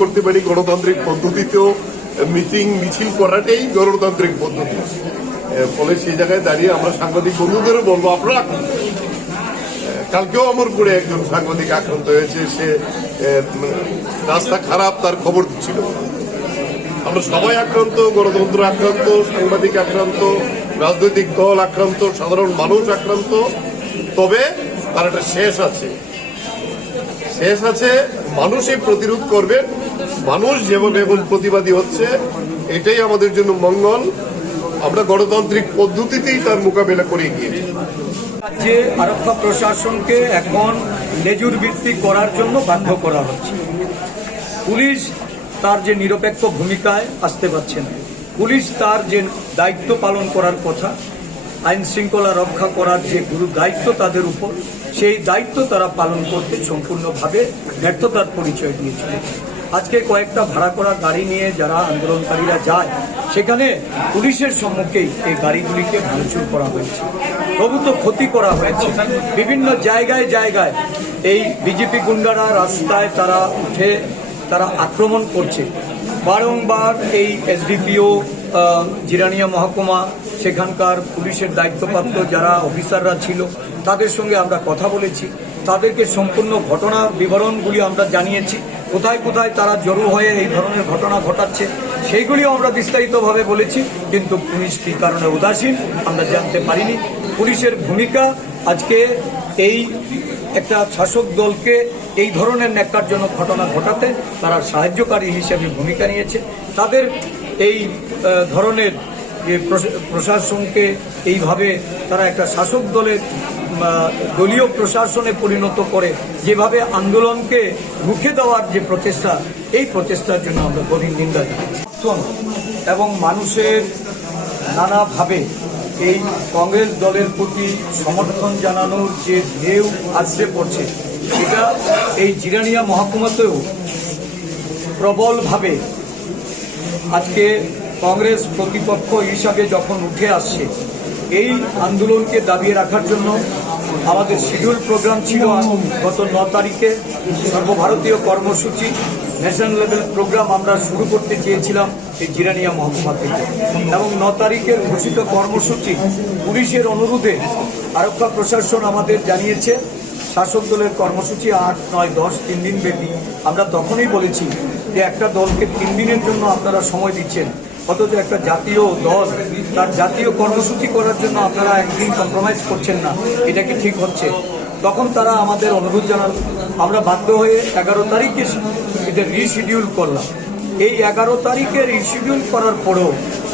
করতে পারি গণতান্ত্রিক পদ্ধতিতেও মিটিং মিছিল করাটাই গণতান্ত্রিক পদ্ধতি। ফলে সেই জায়গায় দাঁড়িয়ে আমরা সাংবাদিক বন্ধুদেরও বলবো, আপনারা কালকেও অমরপুরে একজন সাংবাদিক আক্রান্ত হয়েছে, সে রাস্তা খারাপ তার খবর দিচ্ছিল। আমরা সবাই আক্রান্ত, গণতন্ত্র আক্রান্ত, সাংবাদিক আক্রান্ত, রাজনৈতিক দল আক্রান্ত, সাধারণ মানুষ আক্রান্ত। তবে তার একটা শেষ আছে, মানুষই প্রতিরোধ করবেন। মানুষ যেভাবে এখন প্রতিবাদী হচ্ছে এটাই আমাদের জন্য মঙ্গল। আমরা গণতান্ত্রিক পদ্ধতিতেই তার মোকাবেলা করে গিয়েছি। রাজ্যে আরক্ষা প্রশাসনকে এখন লেজুর ভিত্তি করার জন্য বাধ্য করা হচ্ছে। পুলিশ তার যে নিরপেক্ষ ভূমিকায় আসতে পারছে না। পুলিশ তার যে দায়িত্ব পালন করার কথা, আইন শৃঙ্খলা রক্ষা করার যে গুরু দায়িত্ব তাদের উপর, সেই দায়িত্ব তারা পালন করতে সম্পূর্ণভাবে ব্যর্থতার পরিচয় দিয়ে চলেছে। আজকে কয়েকটা ভাড়া করা গাড়ি নিয়ে যারা আন্দোলনকারীরা যায়, সেখানে পুলিশের সম্মুখেই এই গাড়িগুলিকে ভাঙচুর করা হয়েছে, প্রভূত ক্ষতি করা হয়েছে। বিভিন্ন জায়গায় জায়গায় এই বিজেপি গুন্ডারা রাস্তায় তারা উঠে তারা আক্রমণ করছে। বারংবার এই এসডিপিও জিরানিয়া মহকুমা, সেখানকার পুলিশের দায়িত্বপ্রাপ্ত যারা অফিসাররা ছিল, তাদের সঙ্গে আমরা কথা বলেছি। তাদেরকে সম্পূর্ণ ঘটনা বিবরণগুলি আমরা জানিয়েছি। কোথায় কোথায় তারা জড়ো হয়ে এই ধরনের ঘটনা ঘটাচ্ছে সেইগুলিও আমরা বিস্তারিতভাবে বলেছি। কিন্তু পুলিশ কী কারণে উদাসীন আমরা জানতে পারিনি। পুলিশের ভূমিকা আজকে এই একটা শাসক দলকে এই ধরনের ন্যাক্কারজনক ঘটনা ঘটাতে তারা সাহায্যকারী হিসেবে ভূমিকা নিয়েছে। তাদের এই ধরনের যে প্রশাসনকে এইভাবে তারা একটা শাসক দলের দলীয় প্রশাসনে পরিণত করে যেভাবে আন্দোলনকে রুখে দেওয়ার যে প্রচেষ্টা, এই প্রচেষ্টার জন্য আমরা গভীর নিন্দা জানাই। এবং মানুষের নানাভাবে এই কংগ্রেস দলের প্রতি সমর্থন জানানোর যে ঢেউ আছড়ে পড়ছে, এটা এই জিরানিয়া মহকুমাতেও প্রবলভাবে আজকে কংগ্রেস প্রতিপক্ষ হিসাবে যখন উঠে আসছে, এই আন্দোলনকে দাবিয়ে রাখার জন্য আমাদের শিডিউল প্রোগ্রাম ছিল গত 9 তারিখে সর্বভারতীয় কর্মসূচি, ন্যাশনাল লেভেল প্রোগ্রাম আমরা শুরু করতে চেয়েছিলাম এই জিরানিয়া মহকুমা থেকে। এবং 9 তারিখের ঘোষিত কর্মসূচি পুলিশের অনুরোধে আরক্ষা প্রশাসন আমাদের জানিয়েছে শাসক দলের কর্মসূচি 8, 9, 10 3 দিন ব্যাপী। আমরা তখনই বলেছি যে একটা দলকে 3 দিনের জন্য আপনারা সময় দিচ্ছেন, অথচ একটা জাতীয় দল তার জাতীয় কর্মসূচি করার জন্য আপনারা একদিন কম্প্রোমাইজ করছেন না, এটা কি ঠিক হচ্ছে? তখন তারা আমাদের অনুরোধ জানাল। আমরা বাধ্য হয়ে 11 তারিখে এটা রিশিডিউল করলাম। এই 11 তারিখে রিশিডিউল করার পরেও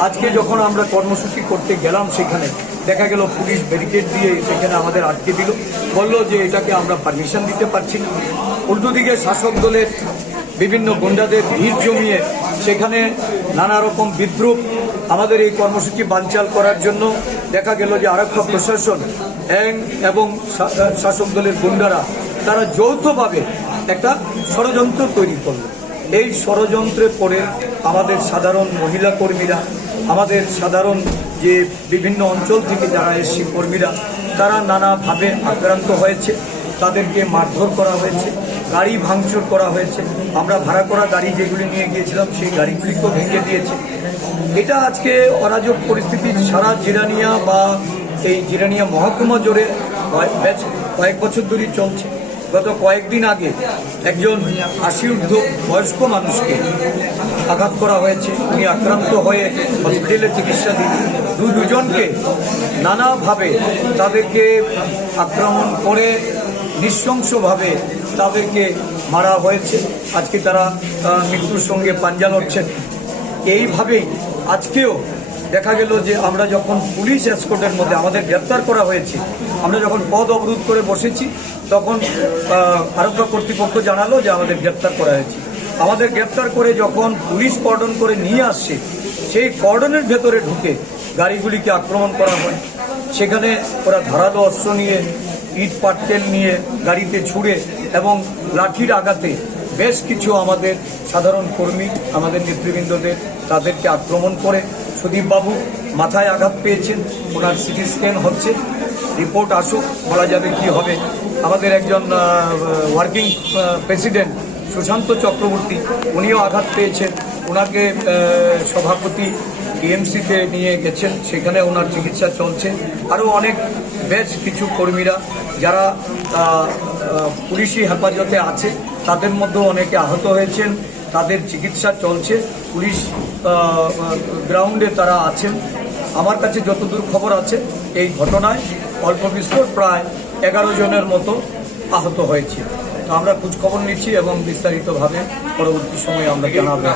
আজকে যখন আমরা কর্মসূচি করতে গেলাম, সেখানে দেখা গেল পুলিশ ব্যারিকেড দিয়ে সেখানে আমাদের আটকে দিল, বলল যে এটাকে আমরা পারমিশন দিতে পারছি না। উল্টো দিকে শাসক দলের বিভিন্ন গুন্ডাদের ভিড় জমিয়ে সেখানে নানা রকম বিদ্রুপ আমাদের এই কর্মসূচি বানচাল করার জন্য দেখা গেল যে আরক্ষা প্রশাসন এবং শাসক দলের গুন্ডারা তারা যৌথভাবে একটা ষড়যন্ত্র তৈরি করলো। এই ষড়যন্ত্রে পড়ে আমাদের সাধারণ মহিলা কর্মীরা, আমাদের সাধারণ যে বিভিন্ন অঞ্চল থেকে যারা এসছি কর্মীরা, তারা নানাভাবে আক্রান্ত হয়েছে। তাদেরকে মারধর করা হয়েছে, গাড়ি ভাঙচুর করা হয়েছে। আমরা ভাড়া করা গাড়ি যেগুলি নিয়ে গিয়েছিলাম সেই গাড়িগুলিকেও ভেঙে দিয়েছে। এটা আজকে অরাজক পরিস্থিতি সারা জিরানিয়া বা এই জিরানিয়া মহকুমা জুড়ে কয়েক বছর ধরেই চলছে। গত কয়েকদিন আগে একজন 80 ঊর্ধ্ব বয়স্ক মানুষকে আঘাত করা হয়েছে, উনি আক্রান্ত হয়ে হসপিটালে চিকিৎসাধীন। দুজনকে নানাভাবে তাদেরকে আক্রমণ করে নৃশংসভাবে তাদেরকে মারা হয়েছে। আজকে তারা মৃত্যুর সঙ্গে পাঞ্জা লড়ছেন। এইভাবেই আজকেও দেখা গেল যে আমরা যখন পুলিশ এসকর্টের মধ্যে আমাদের গ্রেপ্তার করা হয়েছে, আমরা যখন পথ অবরোধ করে বসেছি তখন আরক্ষা কর্তৃপক্ষ জানালো যে আমাদের গ্রেপ্তার করা হয়েছে। আমাদের গ্রেপ্তার করে যখন পুলিশ কর্ডন করে নিয়ে আসছে, সেই কর্ডনের ভেতরে ঢুকে গাড়িগুলিকে আক্রমণ করা হয়। সেখানে ওরা ধারালো অস্ত্র নিয়ে, ইট পাটকেল নিয়ে গাড়িতে ছুঁড়ে এবং লাঠির আঘাতে বেশ কিছু আমাদের সাধারণ কর্মী, আমাদের নেতৃবৃন্দদের তাদেরকে আক্রমণ করে। সুদীপবাবু মাথায় আঘাত পেয়েছেন, ওনার সিটি স্ক্যান হচ্ছে, রিপোর্ট আসুক, বলা যাবে কি হবে। আমাদের একজন ওয়ার্কিং প্রেসিডেন্ট সুশান্ত চক্রবর্তী, উনিও আঘাত পেয়েছেন, ওনাকে সভাপতি টিএমসিতে নিয়ে গেছেন, সেখানে ওনার চিকিৎসা চলছে। আরও অনেক বেশ কিছু কর্মীরা যারা পুলিশি হেফাজতে আছে, তাদের মধ্যেও অনেকে আহত হয়েছেন, তাদের চিকিৎসা চলছে। পুলিশ গ্রাউন্ডে তারা আছেন। আমার কাছে যতদূর খবর আছে, এই ঘটনায় অল্প বিস্তর প্রায় 11 জনের মতো আহত হয়েছে। তো আমরা খোঁজখবর নিচ্ছি এবং বিস্তারিতভাবে পরবর্তী সময়ে আমরা জানাবো।